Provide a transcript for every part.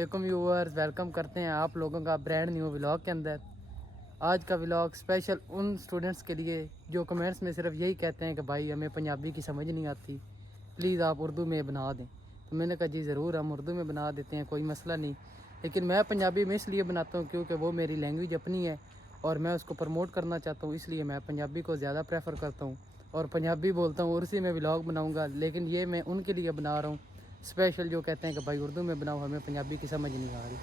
वालेकुम viewers, welcome करते हैं आप लोगों का ब्रांड न्यू व्लॉग के अंदर। आज का व्लॉग स्पेशल उन स्टूडेंट्स के लिए जो कमेंट्स में सिर्फ यही कहते हैं कि भाई हमें पंजाबी की समझ नहीं आती, प्लीज़ आप उर्दू में बना दें। तो मैंने कहा जी ज़रूर, हम उर्दू में बना देते हैं, कोई मसला नहीं। लेकिन मैं पंजाबी में इसलिए बनाता हूँ क्योंकि वो मेरी लैंग्वेज अपनी है और मैं उसको प्रमोट करना चाहता हूँ, इसलिए मैं पंजाबी को ज़्यादा प्रेफर करता हूँ और पंजाबी बोलता हूँ और उसी में व्लॉग बनाऊँगा। लेकिन ये मैं उनके लिए बना रहा हूँ स्पेशल, जो कहते हैं कि भाई उर्दू में बनाओ, हमें पंजाबी की समझ नहीं आ रही।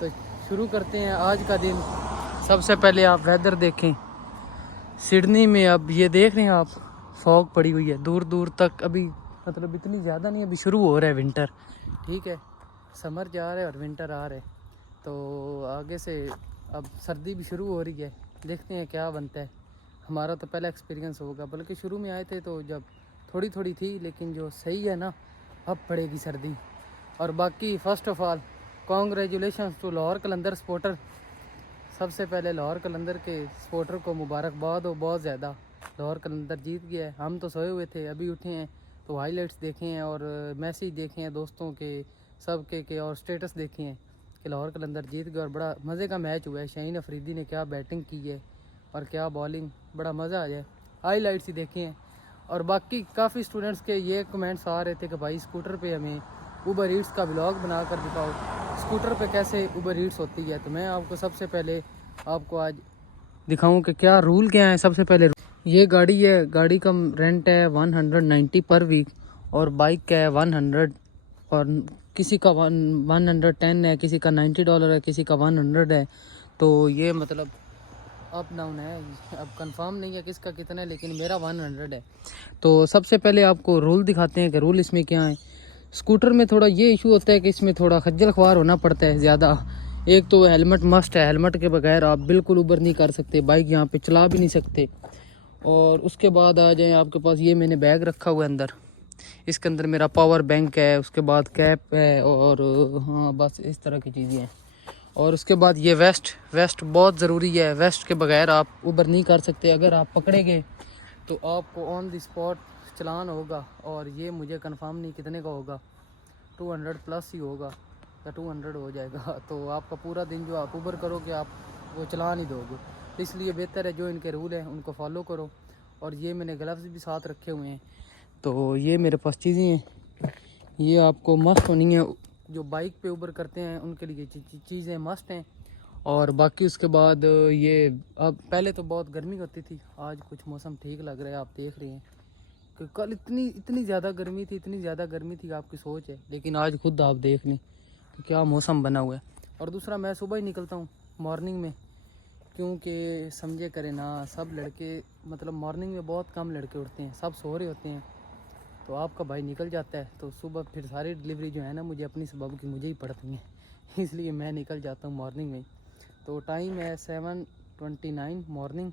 तो शुरू करते हैं आज का दिन। सबसे पहले आप वेदर देखें सिडनी में। अब ये देख रहे हैं आप, फॉग पड़ी हुई है दूर दूर तक। अभी मतलब इतनी ज़्यादा नहीं, अभी शुरू हो रहा है विंटर, ठीक है। समर जा रहा है और विंटर आ रहा है, तो आगे से अब सर्दी भी शुरू हो रही है। देखते हैं क्या बनता है। हमारा तो पहला एक्सपीरियंस होगा, बल्कि शुरू में आए थे तो जब थोड़ी थोड़ी थी, लेकिन जो सही है ना, अब पड़ेगी सर्दी। और बाकी first of all congratulation to Lahore Qalandar supporter. सबसे पहले लाहौर कलंदर के सपोर्टर को मुबारकबाद हो बहुत ज़्यादा। लाहौर कलंदर जीत गया है। हम तो सोए हुए थे, अभी उठे हैं तो हाईलाइट्स देखे हैं और मैसेज देखे हैं दोस्तों के, सब के और स्टेटस देखे हैं कि लाहौर कलंदर जीत गया और बड़ा मज़े का मैच हुआ है। शाहीन अफरीदी ने क्या बैटिंग की है और क्या बॉलिंग, बड़ा मज़ा आ जाए। हाईलाइट्स ही देखे हैं। और बाकी काफ़ी स्टूडेंट्स के ये कमेंट्स आ रहे थे कि भाई स्कूटर पे हमें उबर ईट्स का व्लॉग बना कर दिखाओ, स्कूटर पे कैसे उबर ईट्स होती है। तो मैं आपको सबसे पहले आपको आज दिखाऊं कि क्या रूल क्या है। सबसे पहले ये गाड़ी है, गाड़ी का रेंट है 190 पर वीक और बाइक का है 100 और किसी का 110 है, किसी का $90 है, किसी का 100 है। तो ये मतलब अप डाउन है, अब कंफर्म नहीं है किसका कितना है, लेकिन मेरा 100 है। तो सबसे पहले आपको रूल दिखाते हैं कि रूल इसमें क्या है। स्कूटर में थोड़ा ये इशू होता है कि इसमें थोड़ा खज्जल ख्वार होना पड़ता है ज़्यादा। एक तो हेलमेट मस्ट है, हेलमेट के बगैर आप बिल्कुल ऊबर नहीं कर सकते, बाइक यहाँ पे चला भी नहीं सकते। और उसके बाद आ जाए आपके पास, ये मैंने बैग रखा हुआ है अंदर, इसके अंदर मेरा पावर बैंक है, उसके बाद कैप है और हाँ बस इस तरह की चीज़ें हैं। और उसके बाद ये वेस्ट बहुत ज़रूरी है, वेस्ट के बगैर आप ऊबर नहीं कर सकते। अगर आप पकड़े गए तो आपको ऑन द स्पॉट चलान होगा, और ये मुझे कंफर्म नहीं कितने का होगा, 200 प्लस ही होगा या 200 हो जाएगा। तो आपका पूरा दिन जो आप ऊबर करोगे आप वो चला नहीं दोगे। इसलिए बेहतर है जो इनके रूल हैं उनको फॉलो करो। और ये मैंने ग्लव्स भी साथ रखे हुए हैं। तो ये मेरे पास चीज़ें हैं, ये आपको मस्ट होनी है। जो बाइक पे ऊबर करते हैं उनके लिए चीज़ें मस्ट हैं। और बाकी उसके बाद ये, अब पहले तो बहुत गर्मी होती थी, आज कुछ मौसम ठीक लग रहा है। आप देख रहे हैं कि कल इतनी ज़्यादा गर्मी थी, इतनी ज़्यादा गर्मी थी, आपकी सोच है। लेकिन आज खुद आप देख लें कि क्या मौसम बना हुआ है। और दूसरा, मैं सुबह ही निकलता हूँ मॉर्निंग में, क्योंकि समझे करें ना, सब लड़के मतलब मॉर्निंग में बहुत कम लड़के उठते हैं, सब सो रहे होते हैं। तो आपका भाई निकल जाता है, तो सुबह फिर सारी डिलीवरी जो है ना मुझे अपनी सबब की मुझे ही पड़ती हैं, इसलिए मैं निकल जाता हूँ मॉर्निंग में। तो टाइम है 7:29 मॉर्निंग।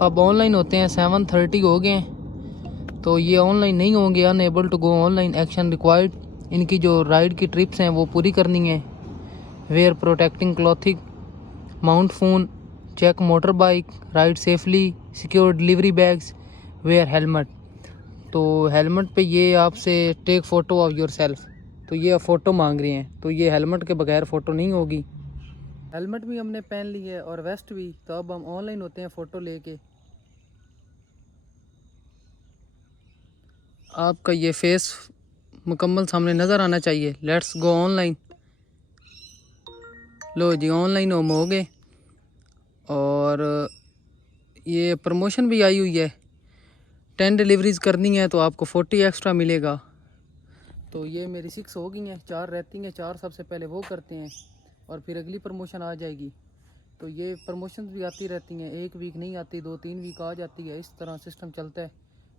अब ऑनलाइन होते हैं 7:30 हो गए हैं, तो ये ऑनलाइन नहीं होंगे। Unable to go online, action required. इनकी जो राइड की ट्रिप्स हैं वो पूरी करनी है। Wear protecting clothing, mount phone, check motor bike, ride safely, secure delivery bags, wear helmet. तो हेलमेट पे ये आपसे take photo of your self, तो ये फ़ोटो मांग रहे हैं, तो ये हेलमेट के बगैर फ़ोटो नहीं होगी। हेलमेट भी हमने पहन ली है और वेस्ट भी। तो अब हम ऑनलाइन होते हैं फ़ोटो लेके। आपका ये फेस मुकम्मल सामने नज़र आना चाहिए। Let's go online. लो जी, ऑनलाइन हम हो गए। और ये प्रमोशन भी आई हुई है, 10 डिलीवरीज करनी है तो आपको 40 एक्स्ट्रा मिलेगा। तो ये मेरी 6 हो गई हैं, 4 रहती हैं, 4 सबसे पहले वो करते हैं और फिर अगली प्रमोशन आ जाएगी। तो ये प्रमोशन भी आती रहती हैं, एक वीक नहीं आती, 2-3 वीक आ जाती है, इस तरह सिस्टम चलता है।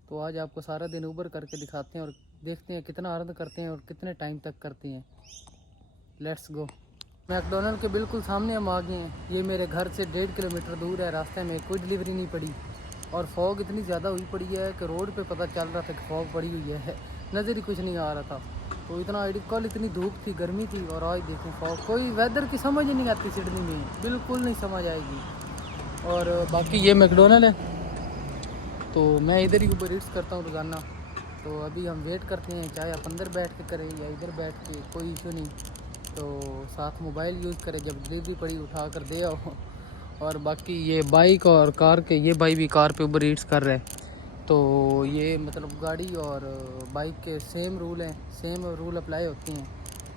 तो आज आपको सारा दिन ऊबर करके दिखाते हैं और देखते हैं कितना अर्न करते हैं और कितने टाइम तक करते हैं। Let's go. मैकडोनल्ड के बिल्कुल सामने हम आ गए हैं। ये मेरे घर से 1.5 किलोमीटर दूर है, रास्ते में कोई डिलीवरी नहीं पड़ी और फॉग इतनी ज़्यादा हुई पड़ी है कि रोड पे पता चल रहा था कि फॉग पड़ी हुई है, नज़र ही कुछ नहीं आ रहा था। तो इतना कल इतनी धूप थी, गर्मी थी, और आज देखें फॉग। कोई वेदर की समझ ही नहीं आती सिडनी में, बिल्कुल नहीं समझ आएगी। और बाकी ये मैकडोनल्ड है, तो मैं इधर ही ऊबर ईट्स करता हूँ रोज़ाना। तो अभी हम वेट करते हैं, चाहे आप अंदर बैठ के करें या इधर बैठ के, कोई इशू नहीं। तो साथ मोबाइल यूज़ करें, जब डिलीवरी पड़ी उठा कर दे आओ। और बाकी ये बाइक और कार के, ये भाई भी कार पे उबर ईट्स कर रहे हैं। तो ये मतलब गाड़ी और बाइक के सेम रूल हैं, सेम रूल अप्लाई होती हैं,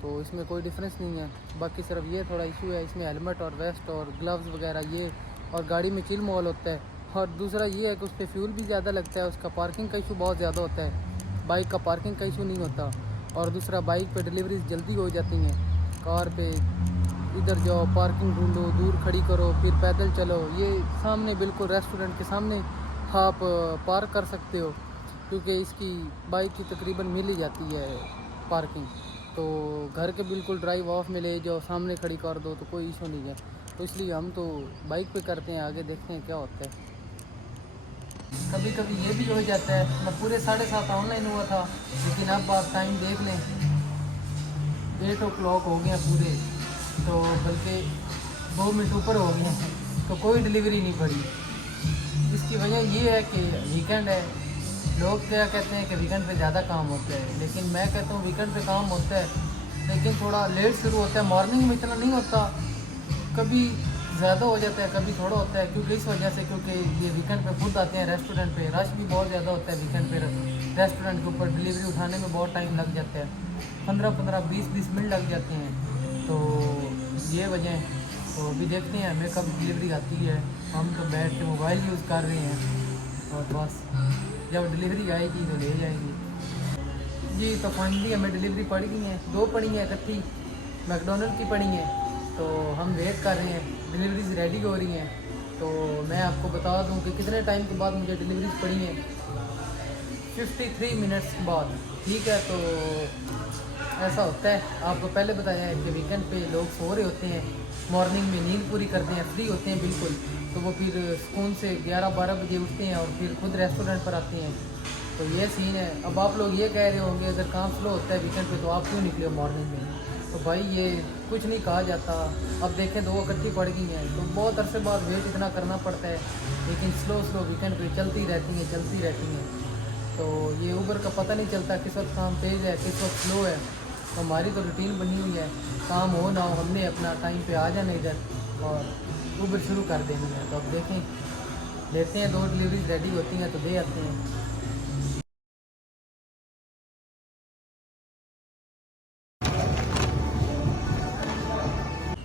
तो इसमें कोई डिफरेंस नहीं है। बाकी सिर्फ ये थोड़ा इशू है, इसमें हेलमेट और वेस्ट और ग्लव्स वगैरह ये, और गाड़ी में चिल माहौल होता है। और दूसरा ये है कि उस पर फ्यूल भी ज़्यादा लगता है, उसका पार्किंग का इशू बहुत ज़्यादा होता है, बाइक का पार्किंग का इशू नहीं होता। और दूसरा बाइक पे डिलीवरीज जल्दी हो जाती हैं, कार पे इधर जाओ, पार्किंग ढूंढो, दूर खड़ी करो, फिर पैदल चलो। ये सामने बिल्कुल रेस्टोरेंट के सामने आप पार्क कर सकते हो, क्योंकि इसकी बाइक की तकरीबन मिल ही जाती है पार्किंग। तो घर के बिल्कुल ड्राइव ऑफ में ले जाओ, सामने खड़ी कर दो, तो कोई इशू नहीं है। तो इसलिए हम तो बाइक पे करते हैं, आगे देखते हैं क्या होता है। कभी कभी ये भी हो जाता है, मैं पूरे 7:30 ऑनलाइन हुआ था, लेकिन अब आप टाइम देख लें, 8 o'clock हो गए पूरे, तो बल्कि 2 मिनट ऊपर हो गए हैं, तो कोई डिलीवरी नहीं पड़ी। इसकी वजह ये है कि वीकेंड है। लोग क्या कहते हैं कि वीकेंड पे ज़्यादा काम होता है, लेकिन मैं कहता हूँ वीकेंड पे काम होता है, लेकिन थोड़ा लेट शुरू होता है, मॉर्निंग में इतना नहीं होता, कभी ज़्यादा हो जाता है, कभी थोड़ा होता है। क्योंकि इस वजह से, क्योंकि ये वीकेंड पे खुद आते हैं रेस्टोरेंट पे, रश भी बहुत ज़्यादा होता है वीकेंड पे रेस्टोरेंट के ऊपर। डिलीवरी उठाने में बहुत टाइम लग जाता है, 15-15, 20-20 मिनट लग जाते हैं। तो ये वजह है। तो अभी देखते हैं हमें कब डिलीवरी आती है। हम तो बैठ के मोबाइल यूज़ कर रहे हैं, और बस जब डिलीवरी आएगी तो ले जाएंगे जी। तो फाइनली हमें डिलीवरी पड़ गई है, 2 पड़ी हैं इकट्ठी, मैकडोनल्ड की पड़ी हैं। तो हम वेट कर रहे हैं, डिलीवरीज रेडी हो रही हैं। तो मैं आपको बता दूं कि कितने टाइम के बाद मुझे डिलीवरीज पड़ी हैं, 53 मिनट्स बाद। ठीक है, तो ऐसा होता है। आपको पहले बताया है कि वीकेंड पे लोग सो रहे होते हैं, मॉर्निंग में नींद पूरी करते हैं, फ्री होते हैं बिल्कुल, तो वो फिर सुकून से 11-12 बजे उठते हैं और फिर खुद रेस्टोरेंट पर आते हैं। तो ये सीन है। अब आप लोग ये कह रहे होंगे अगर काम स्लो होता है वीकेंड पे तो आप क्यों निकले हो मॉर्निंग में? तो भाई ये कुछ नहीं कहा जाता। अब देखें 2 इकट्ठी पड़ गई हैं, तो बहुत अरसे बाद वेट इतना करना पड़ता है, लेकिन स्लो वीकेंड पे चलती रहती हैं। तो ये ऊबर का पता नहीं चलता किस वक्त काम तेज़ है, किस वक्त स्लो है। तो हमारी तो रूटीन बनी हुई है, काम हो ना हो हमने अपना टाइम पे आ जाना इधर और ऊबर शुरू कर देनी है। तो अब देखें, लेते हैं 2 डिलीवरीज रेडी होती हैं तो दे आते हैं।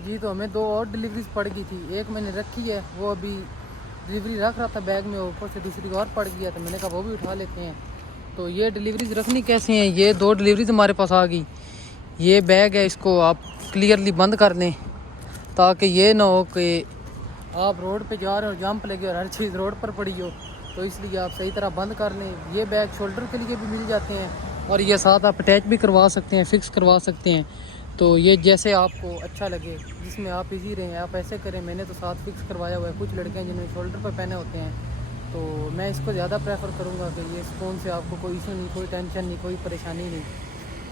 जी, तो हमें 2 और डिलीवरीज पड़ गई थी। एक मैंने रखी है, वो अभी डिलीवरी रख रहा था बैग में, ऊपर से दूसरी और पड़ गया, तो मैंने कहा वो भी उठा लेते हैं। तो ये डिलीवरीज रखनी कैसे हैं, ये 2 डिलीवरीज हमारे पास आ गई। ये बैग है, इसको आप क्लियरली बंद कर लें, ताकि ये ना हो कि आप रोड पे जा रहे हो, जंप लगे और हर चीज़ रोड पर पड़ी हो। तो इसलिए आप सही तरह बंद कर लें। ये बैग शोल्डर के लिए भी मिल जाते हैं, और ये साथ आप अटैच भी करवा सकते हैं, फिक्स करवा सकते हैं। तो ये जैसे आपको अच्छा लगे, जिसमें आप इजी रहें, आप ऐसे करें। मैंने तो साथ फिक्स करवाया हुआ है। कुछ लड़के हैं जिन्होंने शोल्डर पर पहने होते हैं, तो मैं इसको ज़्यादा प्रेफर करूँगा कि ये फ़ोन से आपको कोई इशू नहीं, कोई टेंशन नहीं, कोई परेशानी नहीं।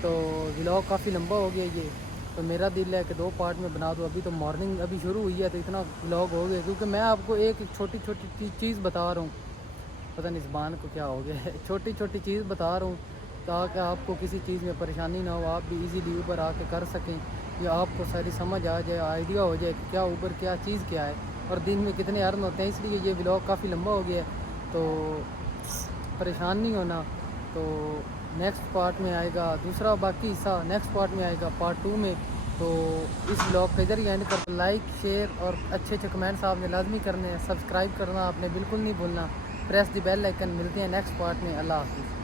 तो व्लॉग काफ़ी लंबा हो गया ये, तो मेरा दिल है कि 2 पार्ट में बना दूँ। अभी तो मॉर्निंग अभी शुरू हुई है, तो इतना व्लॉग हो गया, क्योंकि मैं आपको एक छोटी छोटी चीज़ बता रहा हूँ। पता नहीं ज़बान को क्या हो गया है। छोटी छोटी चीज़ बता रहा हूँ, ताकि आपको किसी चीज़ में परेशानी ना हो, आप भी इजीली ऊबर आके कर सकें, या आपको सारी समझ आ जाए, आइडिया हो जाए कि क्या ऊबर क्या चीज़ क्या है, और दिन में कितने अर्न होते हैं। इसलिए ये व्लॉग काफ़ी लंबा हो गया है, तो परेशान नहीं होना। तो नेक्स्ट पार्ट में आएगा दूसरा, बाकी हिस्सा नेक्स्ट पार्ट में आएगा, पार्ट 2 में। तो इस ब्लॉग का इधर ही एंड कर। लाइक, शेयर और अच्छे अच्छे कमेंट्स आपने लाजमी करने हैं। सब्सक्राइब करना आपने बिल्कुल नहीं भूलना। Press the bell icon. मिलते हैं नेक्स्ट पार्ट में। अल्लाह हाफिज़।